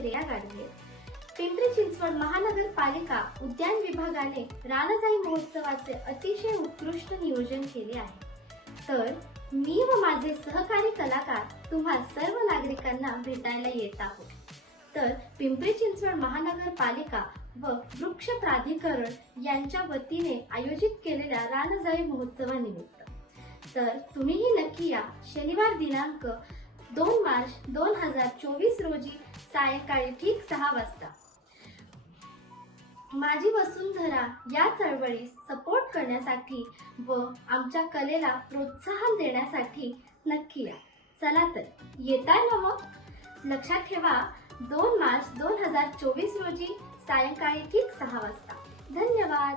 श्रेया गाडगे. पिंपरी चिंचवड महानगरपालिका उद्यान विभागाने रानजाई महोत्सवाचे अतिशय उत्कृष्ट नियोजन केले आहे. तर मी व माझे सहकारी कलाकार तुम्हा सर्व नागरिकांना भेटायला येत आहोत. तर पिंपरी चिंचवड महानगरपालिका व वृक्ष प्राधिकरण यांच्या वतीने आयोजित केलेल्या रानजाई महोत्सवानिमित्त. तर तुम्हीही नक्की या शनिवार दिनांक दोन मार्च दोन हजार चोवीस रोजी सायंकाळी ठीक सहा वाजता. माझी वसुंधरा या चळवळीस सपोर्ट करण्यासाठी व आमच्या कलेला प्रोत्साहन देण्यासाठी नक्की या. चला तर येताय ना मग? लक्षात ठेवा दोन मार्च दोन हजार चोवीस रोजी सायंकाळी ठीक सहा वाजता. धन्यवाद!